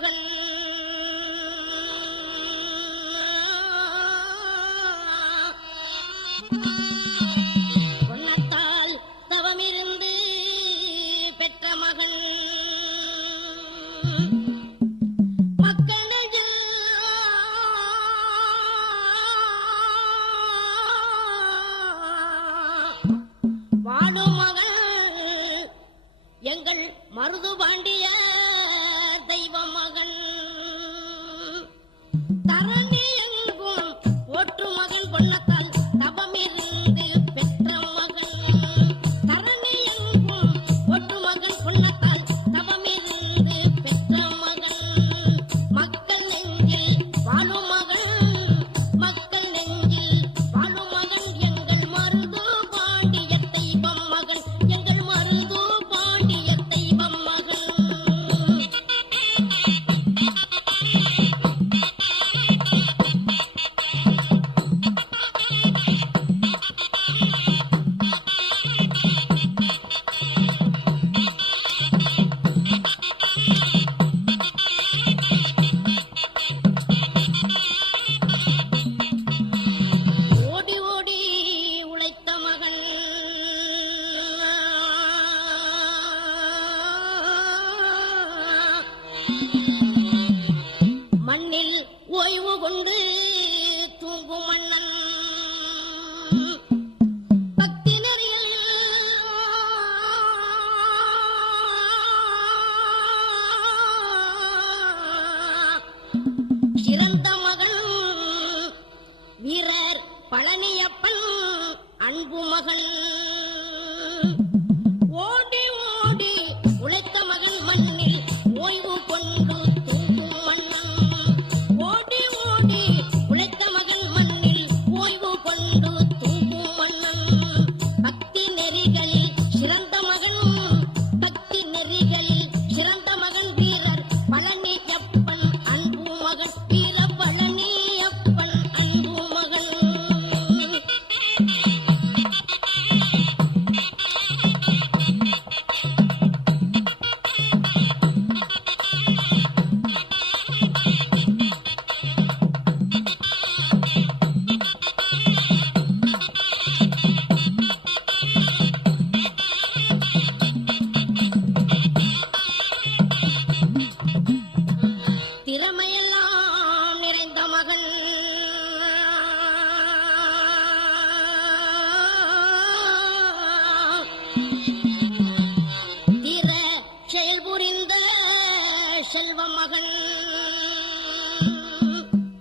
மகன் பொன்னத்தால் தவமிருந்து பெற்ற மகன் எங்கள் மருது பாண்டிய தெய்வ மகன் தரணி எங்கும் ஒற்று மகன் பொன்னத்தால் தவமிருந்து பெற்ற மகன் தரணி எங்கும் ஒற்று மகன் பொன்னத்தால் தவமிருந்து பெற்ற மகன் மக்கள் நெஞ்சில் வாழும் மகன் மக்கள் நெஞ்சில் வாழும் மகன் எங்கள் மருது பாண்டிய தெய்வம் மகன் எங்கள் மருது மண்ணில் ஓய்வு கொண்டு தூங்கும் மன்னன் பக்தி நெறியில் சிறந்த மகன் வீரர் பழனியப்பன் அன்பு மகன் ஓடி ஓடி உழைத்த மகன் மண்ணில் ஓய்வு கொண்டு திறமையெல்லாம் நிறைந்த மகன் தீர செயல் புரிந்த செல்வ மகன்